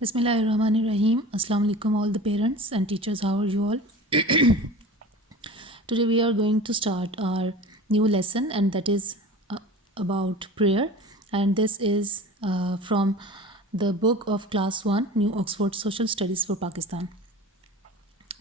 Bismillahirrahmanirrahim. Assalamu alaikum all the parents and teachers. How are you all? Today we are going to start our new lesson, and that is about prayer. And this is from the book of Class 1, New Oxford Social Studies for Pakistan.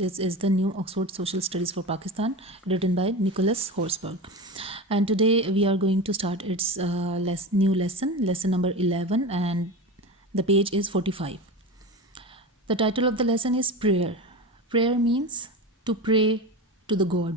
This is the New Oxford Social Studies for Pakistan, written by Nicholas Horsburgh. And today we are going to start its new lesson number 11, and the page is 45. The title of the lesson is Prayer. Prayer means to pray to the God.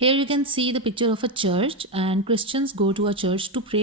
here you can see the picture of a church, and Christians go to a church to pray.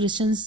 Christians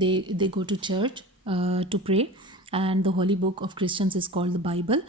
they go to church to pray, and the holy book of Christians is called the Bible.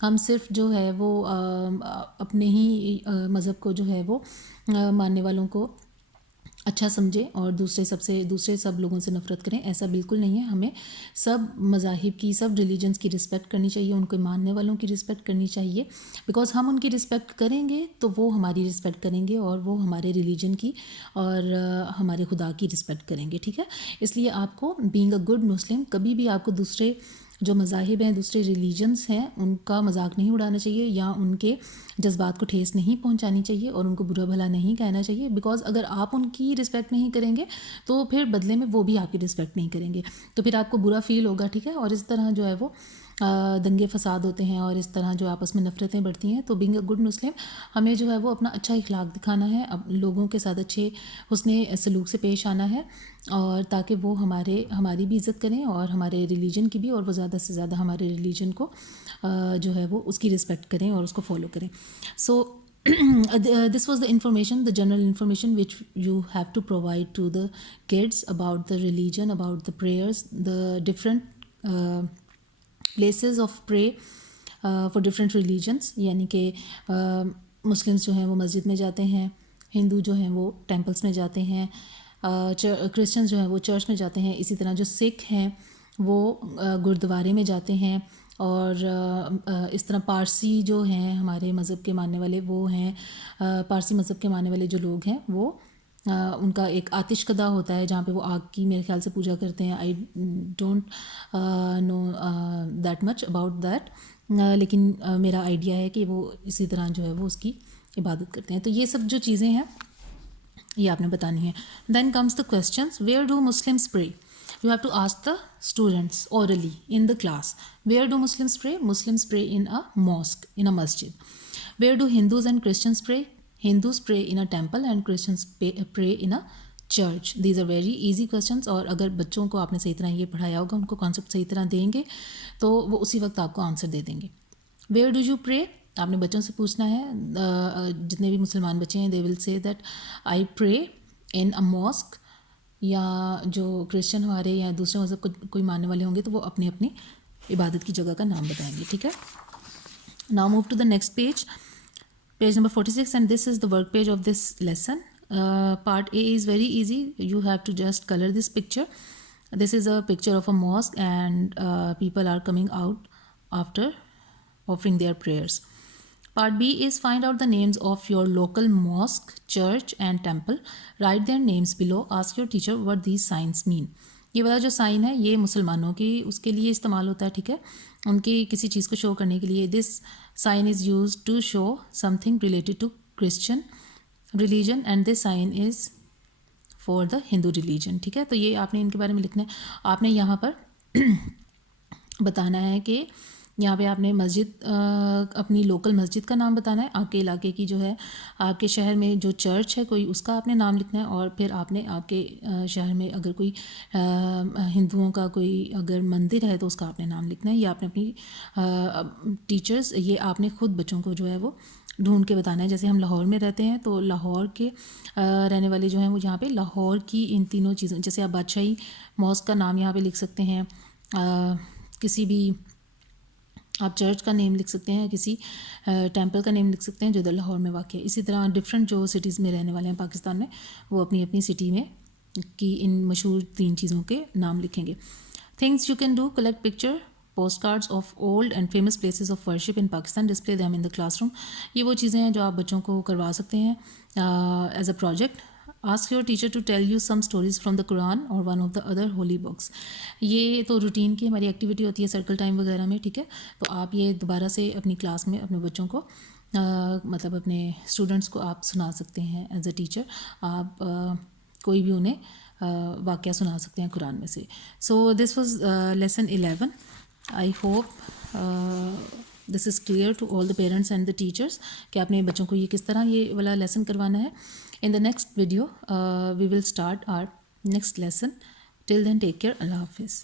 ہم صرف جو ہے وہ اپنے ہی مذہب کو جو ہے وہ ماننے والوں کو اچھا سمجھیں اور دوسرے سب لوگوں سے نفرت کریں، ایسا بالکل نہیں ہے. ہمیں سب مذاہب کی، سب ریلیجنس کی رسپیکٹ کرنی چاہیے، ان کو ماننے والوں کی رسپیکٹ کرنی چاہیے، بیکاز ہم ان کی رسپیکٹ کریں گے تو وہ ہماری رسپیکٹ کریں گے اور وہ ہمارے ریلیجن کی اور ہمارے خدا کی رسپیکٹ کریں گے. ٹھیک ہے، اس لیے آپ کو بینگ اے گڈ مسلم کبھی بھی آپ کو دوسرے جو مذاہب ہیں، دوسرے ریلیجنس ہیں، ان کا مذاق نہیں اڑانا چاہیے یا ان کے جذبات کو ٹھیس نہیں پہنچانی چاہیے اور ان کو برا بھلا نہیں کہنا چاہیے، بیکاز اگر آپ ان کی رسپیکٹ نہیں کریں گے تو پھر بدلے میں وہ بھی آپ کی رسپیکٹ نہیں کریں گے، تو پھر آپ کو برا فیل ہوگا. ٹھیک ہے، اور اس طرح جو ہے وہ دنگے فساد ہوتے ہیں اور اس طرح جو آپس میں نفرتیں بڑھتی ہیں. تو بینگ اے گڈ مسلم ہمیں جو ہے وہ اپنا اچھا اخلاق دکھانا ہے، اب لوگوں کے ساتھ اچھے حسن سلوک سے پیش آنا ہے، اور تاکہ وہ ہماری بھی عزت کریں اور ہمارے ریلیجن کی بھی، اور وہ زیادہ سے زیادہ ہمارے ریلیجن کو جو ہے وہ اس کی رسپیکٹ کریں اور اس کو فالو کریں. سو this was the general information which you have to provide to the kids about the religion, about the prayers, the different places of pray for different religions. یعنی کہ مسلمس جو ہیں وہ مسجد میں جاتے ہیں، ہندو جو ہیں وہ ٹیمپلس میں جاتے ہیں، کرسچنز جو ہیں وہ چرچ میں جاتے ہیں، اسی طرح جو سکھ ہیں وہ گردوارے میں جاتے ہیں، اور اس طرح پارسی جو ہیں ہمارے مذہب کے ماننے والے وہ ہیں، پارسی مذہب کے ماننے والے جو لوگ ہیں وہ ان کا ایک آتش کدہ ہوتا ہے جہاں پہ وہ آگ کی میرے خیال سے پوجا کرتے ہیں. I don't know that much about that, لیکن میرا آئیڈیا ہے کہ وہ اسی طرح جو ہے وہ اس کی عبادت کرتے ہیں. تو یہ سب جو چیزیں ہیں یہ آپ نے بتانی ہے. Then comes the questions, where do Muslims pray? You have to ask the students orally in the class. Where do Muslims pray? Muslims pray in a mosque, in a masjid. Where do Hindus and Christians pray? Hindus pray in a temple and Christians pray in a church. These are very easy questions, اور اگر بچوں کو آپ نے صحیح طرح یہ پڑھایا ہوگا، ان کو کانسیپٹ صحیح طرح دیں گے تو وہ اسی وقت آپ کو آنسر دے دیں گے. Where do you pray? آپ نے بچوں سے پوچھنا ہے، جتنے بھی مسلمان بچے ہیں they will say that I pray in a mosque. یا جو کرسچن ہمارے یا دوسرے مذہب کو کوئی ماننے والے ہوں گے تو وہ اپنی اپنی عبادت کی جگہ کا نام بتائیں گے. ٹھیک ہے، now move to the next page number 46, and this is the work page of this lesson. Part A is very easy, you have to just colour this picture. This is a picture of a mosque and people are coming out after offering their prayers. Part B is find out the names of your local mosque, church and temple. Write their names below. Ask your teacher what these signs mean. یہ والا جو sign ہے یہ مسلمانوں کی اس کے لیے استعمال ہوتا ہے. ٹھیک ہے، ان کی کسی چیز کو شو کرنے کے لیے. This sign is use to show something related to Christian religion and this sign is for the Hindu religion. ٹھیک ہے، تو یہ آپ نے ان کے بارے میں لکھنا ہے. آپ نے یہاں پر بتانا ہے کہ یہاں پہ آپ نے مسجد، اپنی لوکل مسجد کا نام بتانا ہے، آپ کے علاقے کی جو ہے آپ کے شہر میں جو چرچ ہے کوئی اس کا آپ نے نام لکھنا ہے، اور پھر آپ نے آپ کے شہر میں اگر کوئی ہندوؤں کا کوئی اگر مندر ہے تو اس کا آپ نے نام لکھنا ہے. یا آپ نے اپنی ٹیچرز، یہ آپ نے خود بچوں کو جو ہے وہ ڈھونڈ کے بتانا ہے. جیسے ہم لاہور میں رہتے ہیں تو لاہور کے رہنے والے جو ہیں وہ یہاں پہ لاہور کی ان تینوں چیزوں، جیسے آپ بادشاہی ماسک کا نام یہاں پہ لکھ سکتے ہیں، کسی بھی آپ چرچ کا نیم لکھ سکتے ہیں، کسی ٹیمپل کا نیم لکھ سکتے ہیں جو ادھر لاہور میں واقع ہے. اسی طرح ڈفرینٹ جو سٹیز میں رہنے والے ہیں پاکستان میں وہ اپنی اپنی سٹی میں کی ان مشہور 3 چیزوں کے نام لکھیں گے. Things you can do: collect picture post cards of old and famous places of worship in Pakistan, display them in the class room. یہ وہ چیزیں ہیں جو آپ بچوں کو کروا سکتے ہیں as a project. Ask your teacher to tell you some stories from the Quran اور one of the other holy books. یہ تو روٹین کی ہماری ایکٹیویٹی ہوتی ہے سرکل ٹائم وغیرہ میں. ٹھیک ہے، تو آپ یہ دوبارہ سے اپنی کلاس میں اپنے بچوں کو مطلب اپنے اسٹوڈنٹس کو آپ سنا سکتے ہیں ایز اے ٹیچر. آپ کوئی بھی انہیں واقعہ سنا سکتے ہیں قرآن میں سے. So this was lesson 11. I hope this is clear to all the parents and the teachers کہ آپ نے بچوں کو یہ کس طرح یہ والا لیسن کروانا ہے. In the next video, we will start our next lesson. Till then, take care. Allah Hafiz.